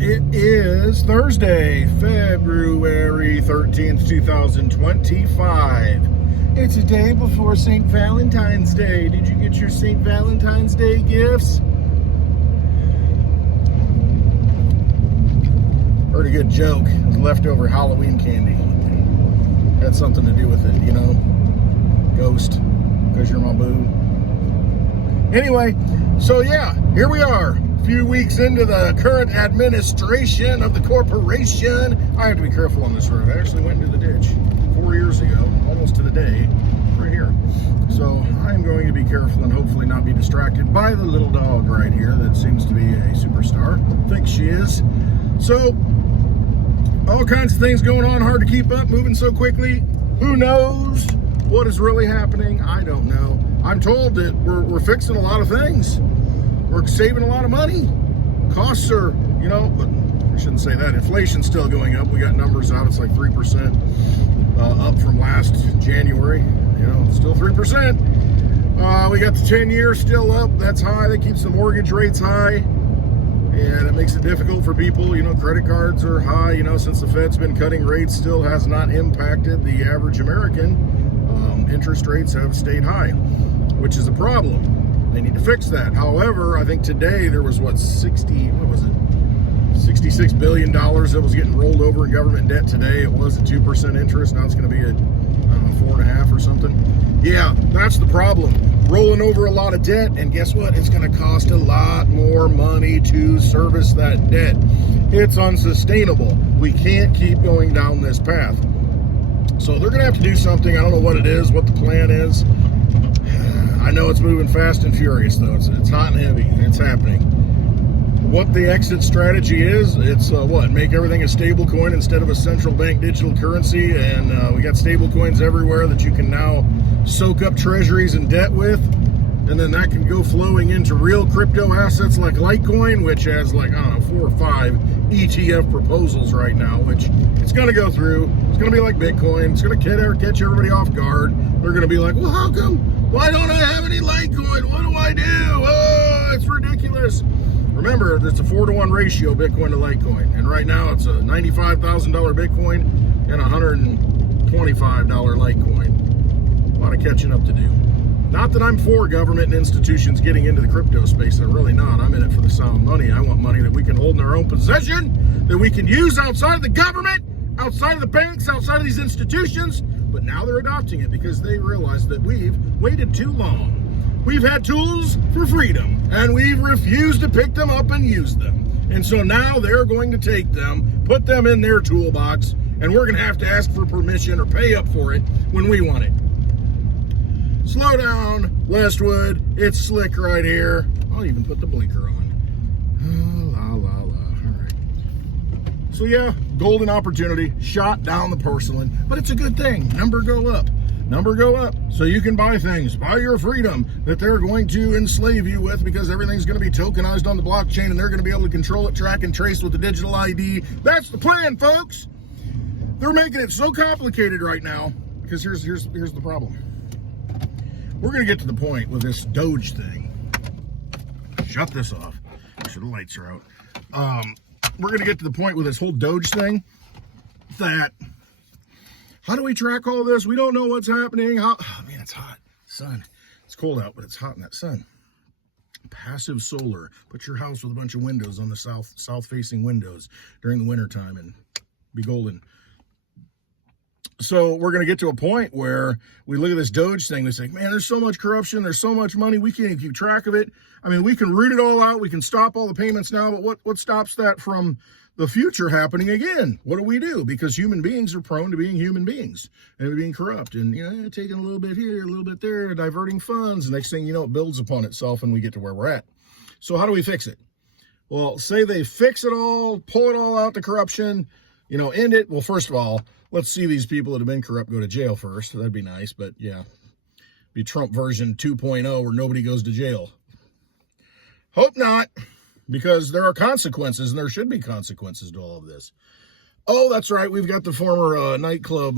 It is Thursday, February 13th, 2025. It's a day before St. Valentine's Day. Did you get your St. Valentine's Day gifts? Heard a good joke. It was leftover Halloween candy. Had something to do with it, you know? Ghost, because you're my boo. Anyway, so yeah, here we are. Few weeks into the current administration of the corporation. I have to be careful on this road. I actually went into the ditch 4 years ago, almost to the day, right here. So I'm going to be careful and hopefully not be distracted by the little dog right here that seems to be a superstar. I think she is. So all kinds of things going on, hard to keep up, moving so quickly. Who knows what is really happening? I don't know. I'm told that we're fixing a lot of things. We're saving a lot of money. Costs are, you know, but I shouldn't say that. Inflation's still going up. We got numbers out. It's like 3% up from last January. You know, still 3%. We got the 10-year still up. That's high. That keeps the mortgage rates high. And it makes it difficult for people. You know, credit cards are high. You know, since the Fed's been cutting rates, still has not impacted the average American. Interest rates have stayed high, which is a problem. They need to fix that. However, I think today there was $66 billion that was getting rolled over in government debt today. It was at 2% interest. Now it's going to be at, I don't know, 4.5 or something. Yeah, that's the problem. Rolling over a lot of debt, and guess what? It's going to cost a lot more money to service that debt. It's unsustainable. We can't keep going down this path. So they're going to have to do something. I don't know what it is, what the plan is. I know it's moving fast and furious, though. It's hot and heavy. It's happening. What the exit strategy is, it's make everything a stable coin instead of a central bank digital currency. And we got stable coins everywhere that you can now soak up treasuries and debt with. And then that can go flowing into real crypto assets like Litecoin, which has like, I don't know, 4 or 5 ETF proposals right now, which it's going to go through. It's going to be like Bitcoin. It's going to catch everybody off guard. They're going to be like, well, how come? Why don't I have any Litecoin? What do I do? Oh, it's ridiculous. Remember, it's a 4-to-1 ratio, Bitcoin to Litecoin. And right now it's a $95,000 Bitcoin and $125 Litecoin. A lot of catching up to do. Not that I'm for government and institutions getting into the crypto space. I'm really not. I'm in it for the sound money. I want money that we can hold in our own possession, that we can use outside of the government, outside of the banks, outside of these institutions. But now they're adopting it because they realize that we've waited too long. We've had tools for freedom, and we've refused to pick them up and use them. And so now they're going to take them, put them in their toolbox, and we're going to have to ask for permission or pay up for it when we want it. Slow down, Westwood. It's slick right here. I'll even put the blinker on. La, la, la. All right. So yeah, golden opportunity. Shot down the porcelain. But it's a good thing. Number go up. Number go up. So you can buy things. Buy your freedom that they're going to enslave you with because everything's going to be tokenized on the blockchain and they're going to be able to control it, track, and trace with the digital ID. That's the plan, folks. They're making it so complicated right now because here's the problem. We're going to get to the point with this Doge thing. Shut this off. So the lights are out. We're going to get to the point with this whole Doge thing that, how do we track all this? We don't know what's happening. Oh, man, it's hot. Sun. It's cold out, but it's hot in that sun. Passive solar. Put your house with a bunch of windows on the south-facing windows during the wintertime and be golden. So we're going to get to a point where we look at this Doge thing and say, man, there's so much corruption. There's so much money. We can't even keep track of it. I mean, we can root it all out. We can stop all the payments now. But what stops that from the future happening again? What do we do? Because human beings are prone to being human beings and being corrupt and, you know, taking a little bit here, a little bit there, diverting funds. The next thing you know, it builds upon itself and we get to where we're at. So how do we fix it? Well, say they fix it all, pull it all out, the corruption, you know, end it. Well, first of all, let's see these people that have been corrupt go to jail first. That'd be nice, but yeah. Be Trump version 2.0 where nobody goes to jail. Hope not, because there are consequences, and there should be consequences to all of this. Oh, that's right. We've got the former nightclub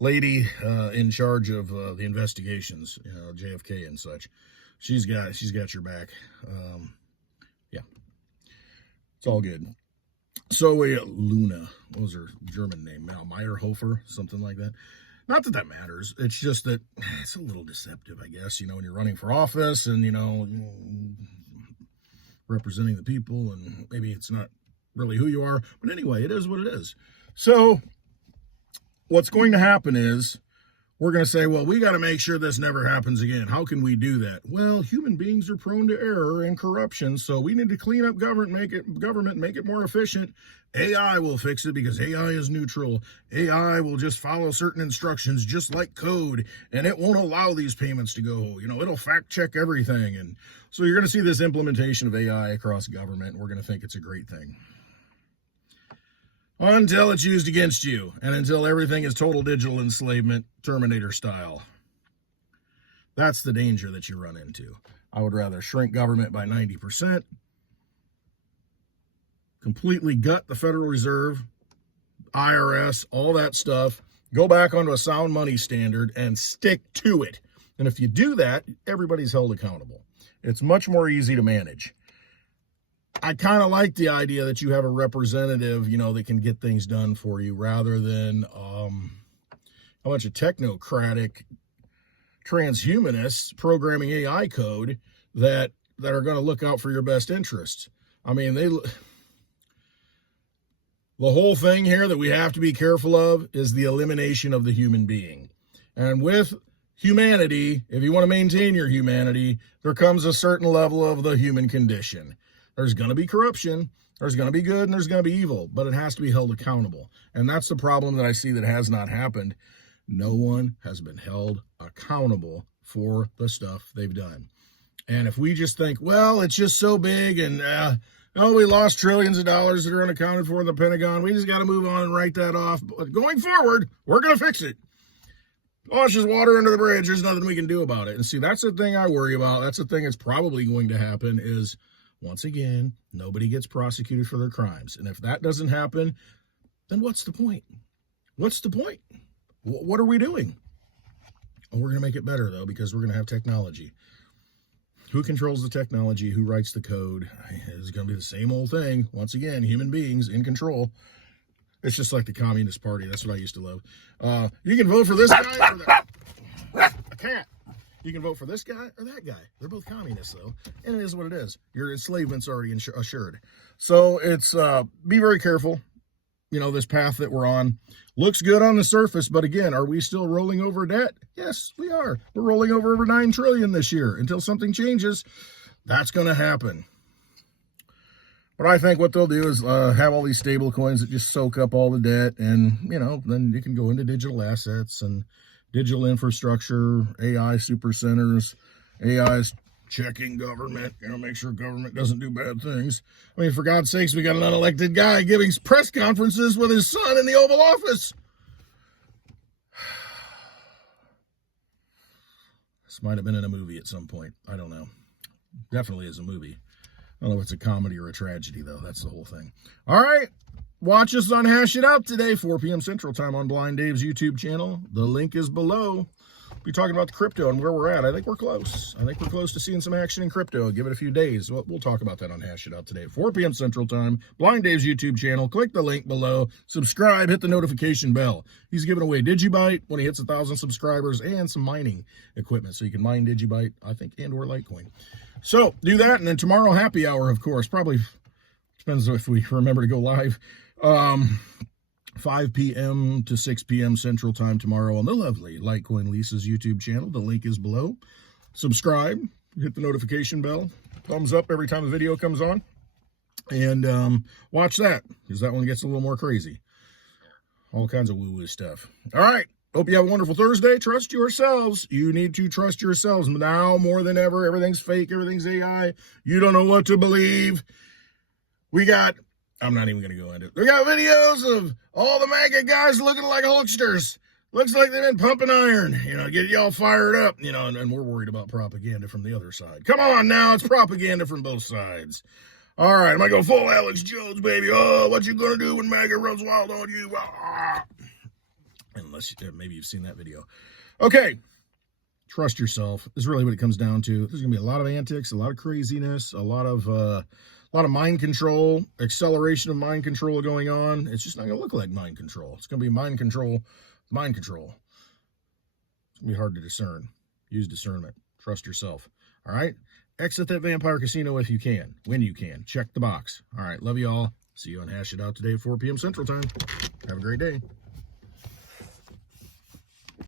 lady in charge of the investigations, you know, JFK and such. She's got your back. Yeah, it's all good. Zoe Luna. What was her German name? Meyerhofer, something like that. Not that that matters. It's just that it's a little deceptive, I guess, when you're running for office and, representing the people, and maybe it's not really who you are. But anyway, it is what it is. So what's going to happen is we're going to say, well, we got to make sure this never happens again. How can we do that? Well, human beings are prone to error and corruption, so we need to clean up government, make it more efficient. AI will fix it because AI is neutral. AI will just follow certain instructions, just like code, and it won't allow these payments to go. It'll fact check everything. And so you're going to see this implementation of AI across government, and we're going to think it's a great thing. Until it's used against you, and until everything is total digital enslavement, Terminator style. That's the danger that you run into. I would rather shrink government by 90%, completely gut the Federal Reserve, IRS, all that stuff, go back onto a sound money standard and stick to it. And if you do that, everybody's held accountable. It's much more easy to manage. I kind of like the idea that you have a representative, that can get things done for you rather than a bunch of technocratic transhumanists programming AI code that are going to look out for your best interests. I mean, the whole thing here that we have to be careful of is the elimination of the human being. And with humanity, if you want to maintain your humanity, there comes a certain level of the human condition. There's going to be corruption, there's going to be good, and there's going to be evil, but it has to be held accountable. And that's the problem that I see that has not happened. No one has been held accountable for the stuff they've done. And if we just think, well, it's just so big, and we lost trillions of dollars that are unaccounted for in the Pentagon, we just got to move on and write that off. But going forward, we're going to fix it. Oh, it's just water under the bridge. There's nothing we can do about it. And see, that's the thing I worry about. That's the thing that's probably going to happen is, once again, nobody gets prosecuted for their crimes. And if that doesn't happen, then what's the point? What's the point? What are we doing? Well, we're going to make it better, though, because we're going to have technology. Who controls the technology? Who writes the code? It's going to be the same old thing. Once again, human beings in control. It's just like the Communist Party. That's what I used to love. You can vote for this guy or that. A cat. You can vote for this guy or that guy. They're both communists, though. And it is what it is. Your enslavement's already assured. So it's, be very careful. This path that we're on looks good on the surface. But again, are we still rolling over debt? Yes, we are. We're rolling over $9 trillion this year. Until something changes, that's going to happen. But I think what they'll do is have all these stable coins that just soak up all the debt. And, then you can go into digital assets and digital infrastructure, AI super centers, AI's checking government, make sure government doesn't do bad things. I mean, for God's sakes, we got an unelected guy giving press conferences with his son in the Oval Office. This might have been in a movie at some point. I don't know. Definitely is a movie. I don't know if it's a comedy or a tragedy, though. That's the whole thing. All right. Watch us on Hash It Out today, 4 p.m. Central Time on Blind Dave's YouTube channel. The link is below. We'll be talking about the crypto and where we're at. I think we're close. I think we're close to seeing some action in crypto. Give it a few days. We'll talk about that on Hash It Out today, 4 p.m. Central Time, Blind Dave's YouTube channel. Click the link below. Subscribe. Hit the notification bell. He's giving away Digibyte when he hits 1,000 subscribers and some mining equipment so you can mine Digibyte, I think, and or Litecoin. So do that, and then tomorrow, happy hour, of course. Probably depends if we remember to go live. 5 p.m. to 6 p.m. Central Time tomorrow on the lovely Litecoin Lisa's YouTube channel. The link is below. Subscribe, hit the notification bell, thumbs up every time a video comes on, and watch that, because that one gets a little more crazy. All kinds of woo-woo stuff. All right. Hope you have a wonderful Thursday. Trust yourselves. You need to trust yourselves now more than ever. Everything's fake. Everything's AI. You don't know what to believe. I'm not even going to go into it. We got videos of all the MAGA guys looking like Hulksters. Looks like they've been pumping iron, get y'all fired up, and we're worried about propaganda from the other side. Come on now, it's propaganda from both sides. All right, I'm going to go full Alex Jones, baby. Oh, what you going to do when MAGA runs wild on you? Ah. Unless maybe you've seen that video. Okay, trust yourself is really what it comes down to. There's going to be a lot of antics, a lot of craziness, a lot of a lot of mind control, acceleration of mind control going on. It's just not going to look like mind control. It's going to be mind control, mind control. It's going to be hard to discern. Use discernment. Trust yourself. All right? Exit that vampire casino if you can, when you can. Check the box. All right, love you all. See you on Hash It Out today at 4 p.m. Central Time. Have a great day.